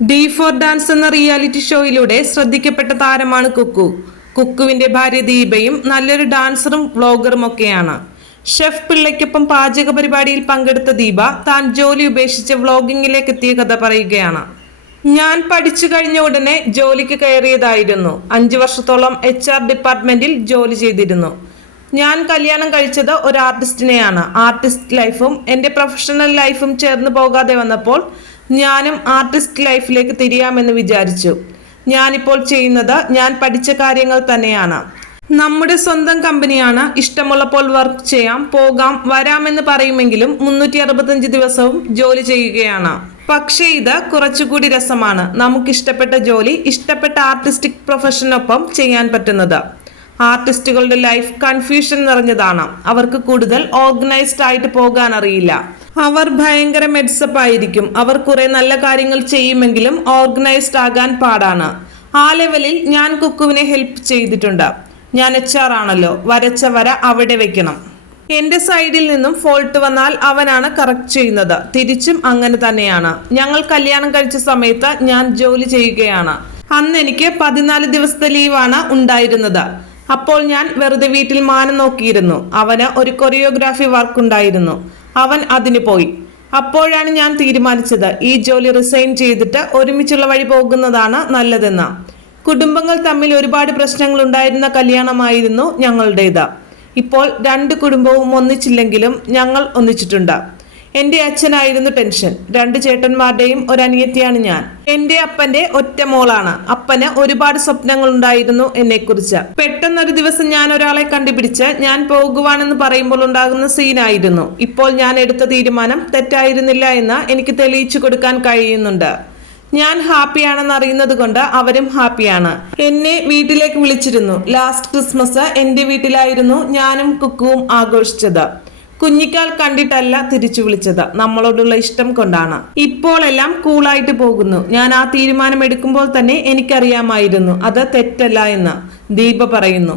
D four dance എന്ന reality ഷോയിലൂടെ ശ്രദ്ധിക്കപ്പെട്ട താരമാണ് കുക്കു. കുക്കുവിന്റെ ഭാര്യ ദീപയും നല്ലൊരു ഡാൻസറും വ്ളോഗറും ഒക്കെയാണ്. ഷെഫ് പിള്ളയ്ക്കൊപ്പം പാചക പരിപാടിയിൽ പങ്കെടുത്ത ദീപ താൻ ജോലി ഉപേക്ഷിച്ച് വ്ളോഗിങ്ങിലേക്ക് എത്തിയ കഥ പറയുകയാണ്. ഞാൻ പഠിച്ചു കഴിഞ്ഞ ഉടനെ ജോലിക്ക് കയറിയതായിരുന്നു. 5 വർഷത്തോളം HR ഡിപ്പാർട്ട്മെന്റിൽ ജോലി ചെയ്തിരുന്നു. ഞാൻ കല്യാണം കഴിച്ചത് ഒരു ആർട്ടിസ്റ്റിനെയാണ്. ആർട്ടിസ്റ്റ് ലൈഫും എൻ്റെ പ്രൊഫഷണൽ ലൈഫും ചേർന്ന് പോകാതെ വന്നപ്പോൾ ഞാനും ആർട്ടിസ്റ്റ് ലൈഫിലേക്ക് തിരിയാമെന്ന് വിചാരിച്ചു. ഞാനിപ്പോൾ ചെയ്യുന്നത് ഞാൻ പഠിച്ച കാര്യങ്ങൾ തന്നെയാണ്. നമ്മുടെ സ്വന്തം കമ്പനിയാണ്. ഇഷ്ടമുള്ളപ്പോൾ വർക്ക് ചെയ്യാം, പോകാം, വരാമെന്ന് പറയുമെങ്കിലും 365 ദിവസവും ജോലി ചെയ്യുകയാണ്. പക്ഷേ ഇത് കുറച്ചുകൂടി രസമാണ്. നമുക്കിഷ്ടപ്പെട്ട ജോലി ഇഷ്ടപ്പെട്ട ആർട്ടിസ്റ്റിക് പ്രൊഫഷനൊപ്പം ചെയ്യാൻ പറ്റുന്നത്. ആർട്ടിസ്റ്റുകളുടെ ലൈഫ് കൺഫ്യൂഷൻ നിറഞ്ഞതാണ്. അവർക്ക് കൂടുതൽ ഓർഗനൈസ്ഡ് ആയിട്ട് പോകാൻ അറിയില്ല. അവർ ഭയങ്കര മെഡ്സപ്പ് ആയിരിക്കും. അവർ കുറെ നല്ല കാര്യങ്ങൾ ചെയ്യുമെങ്കിലും ഓർഗനൈസ്ഡ് ആകാൻ പാടാണ്. ആ ലെവലിൽ ഞാൻ കുക്കുവിനെ ഹെൽപ്പ് ചെയ്തിട്ടുണ്ട്. ഞാൻ HR ആണല്ലോ, വരച്ച വര അവിടെ വെക്കണം. എന്റെ സൈഡിൽ നിന്നും ഫോൾട്ട് വന്നാൽ അവനാണ് കറക്റ്റ് ചെയ്യുന്നത്. തിരിച്ചും അങ്ങനെ തന്നെയാണ്. ഞങ്ങൾ കല്യാണം കഴിച്ച സമയത്ത് ഞാൻ ജോലി ചെയ്യുകയാണ്. അന്ന് എനിക്ക് 14 ദിവസത്തെ ലീവാണ് ഉണ്ടായിരുന്നത്. അപ്പോൾ ഞാൻ വെറുതെ വീട്ടിൽ മാനം നോക്കിയിരുന്നു. അവന് ഒരു കൊറിയോഗ്രാഫി വർക്ക് ഉണ്ടായിരുന്നു. അവൻ അതിന് പോയി. അപ്പോഴാണ് ഞാൻ തീരുമാനിച്ചത് ഈ ജോലി റിസൈൻ ചെയ്തിട്ട് ഒരുമിച്ചുള്ള വഴി പോകുന്നതാണ് നല്ലതെന്ന്. കുടുംബങ്ങൾ തമ്മിൽ ഒരുപാട് പ്രശ്നങ്ങൾ ഉണ്ടായിരുന്ന കല്യാണമായിരുന്നു ഞങ്ങളുടേത്. ഇപ്പോൾ 2 കുടുംബവും ഒന്നിച്ചില്ലെങ്കിലും ഞങ്ങൾ ഒന്നിച്ചിട്ടുണ്ട്. എൻ്റെ അച്ഛനായിരുന്നു ടെൻഷൻ. 2 ചേട്ടന്മാരുടെയും ഒരു അനിയത്തിയാണ് ഞാൻ. എൻ്റെ അപ്പന്റെ ഒറ്റ മോളാണ്. അപ്പന് ഒരുപാട് സ്വപ്നങ്ങൾ ഉണ്ടായിരുന്നു എന്നെക്കുറിച്ച്. പെട്ടെന്നൊരു ദിവസം ഞാൻ ഒരാളെ കണ്ടുപിടിച്ച് ഞാൻ പോകുവാണെന്ന് പറയുമ്പോൾ ഉണ്ടാകുന്ന സീനായിരുന്നു. ഇപ്പോൾ ഞാൻ എടുത്ത തീരുമാനം തെറ്റായിരുന്നില്ല എന്ന് എനിക്ക് തെളിയിച്ചു കൊടുക്കാൻ കഴിയുന്നുണ്ട്. ഞാൻ ഹാപ്പിയാണെന്ന് അറിയുന്നത് കൊണ്ട് അവരും ഹാപ്പിയാണ്. എന്നെ വീട്ടിലേക്ക് വിളിച്ചിരുന്നു. ലാസ്റ്റ് ക്രിസ്മസ് എൻ്റെ വീട്ടിലായിരുന്നു ഞാനും കുക്കുവും ആഘോഷിച്ചത്. കുഞ്ഞിക്കാൽ കണ്ടിട്ടല്ല തിരിച്ചു വിളിച്ചത്, നമ്മളോടുള്ള ഇഷ്ടം കൊണ്ടാണ്. ഇപ്പോൾ എല്ലാം കൂളായിട്ട് പോകുന്നു. ഞാൻ ആ തീരുമാനം എടുക്കുമ്പോൾ തന്നെ എനിക്കറിയാമായിരുന്നു അത് തെറ്റല്ല എന്ന് ദീപ പറയുന്നു.